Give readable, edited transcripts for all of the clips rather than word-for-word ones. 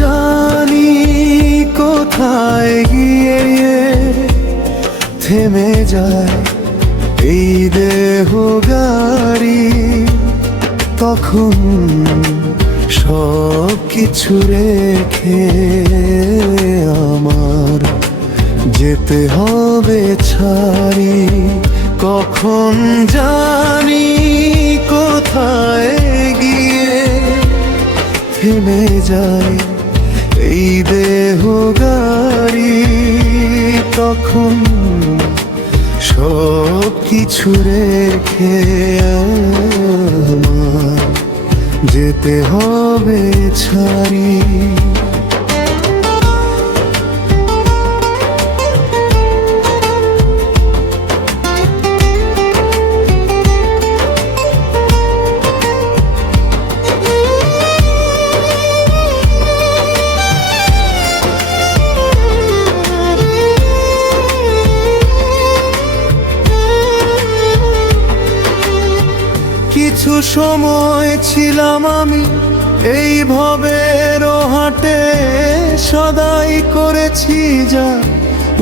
জানি কোথায় গিয়ে থেমে যায় এই দেহ গাড়ি, তখন সব কিছু রেখে আমার যেতে হবে ছাড়ি। কখন জানি কোথায় গিয়ে থেমে যায় এই দেহ গাড়ি, তখন সব কিছু রেখে আমার যেতে হবে ছাড়ি। কিছু সময় ছিলাম আমি এই ভবের হাটে, সদাই করেছি যা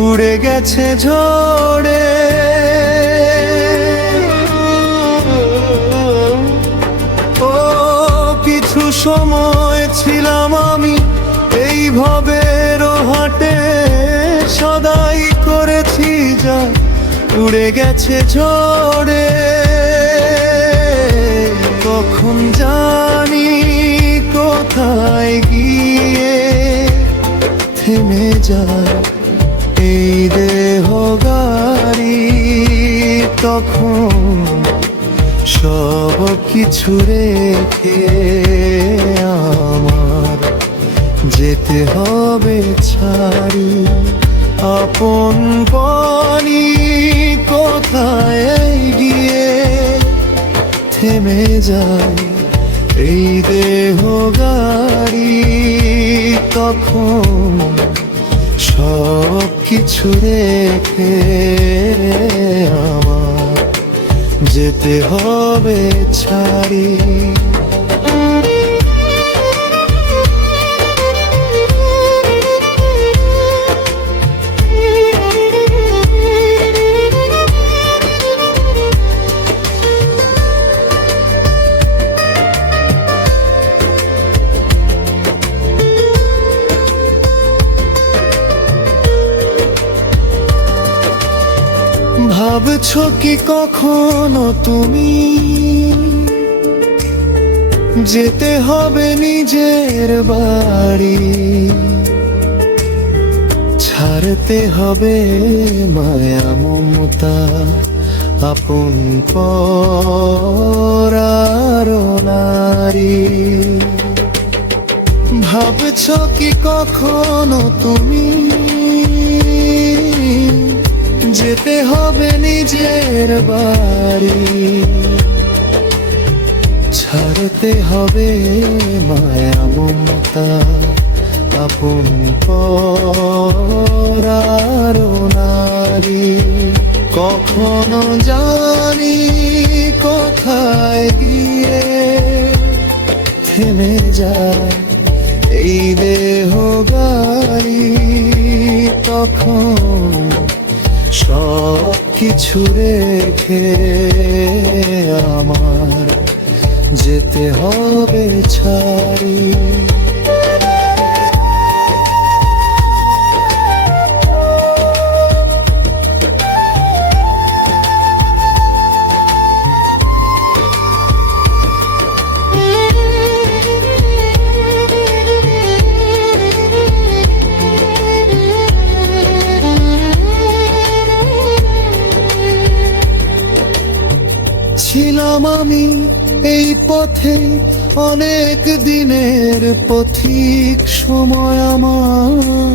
উড়ে গেছে ঝড়ে। ও কিছু সময় ছিলাম আমি এই ভবের হাটে, সদাই করেছি যা উড়ে গেছে ঝড়ে। কখন জানি কোথায় গিয়ে থেমে যায় এই দেহ গাড়ি, তখন সব কিছু রেখে আমার যেতে হবে ছাড়ি। আপন পানি কোথায় গিয়ে থেমে যায় এই দেহ গাড়ি, তখন সব কিছু রেখে আমার যেতে হবে ছাড়ি। ভাবছো কি কখনো তুমি যেতে হবে নিজের বাড়ি, ছাড়তে হবে মায়া মমতা আপন পরার নারী। ভাবছো কি কখনো তুমি যেতে হবে নিজের বাড়ি, ছাড়তে হবে মায়া মমতা আপন পরার নারী। কখনো জানি কোথায় গিয়ে থেমে যায় এই দেহ গাড়ি, তখন সব কিছু রেখে আমার যেতে হবে ছাড়ি। ছিলাম আমি এই পথে অনেক দিনের পথিক, সময় আমার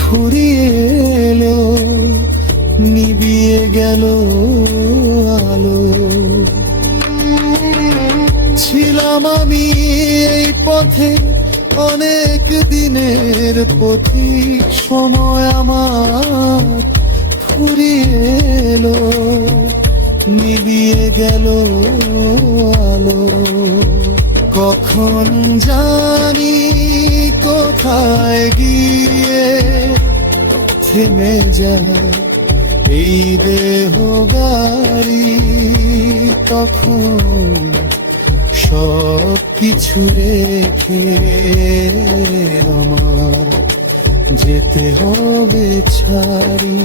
ফুরিয়ে এলো, নিভিয়ে গেল আলো। ছিলাম আমি এই পথে অনেক দিনের পথিক, সময় আমার ফুরিয়ে এলো, নিভিয়ে গেল আলো। কখন জানি কোথায় গিয়ে থেমে যায় এই দেহ গাড়ি, তখন সব কিছু রেখে আমার যেতে হবে ছাড়ি।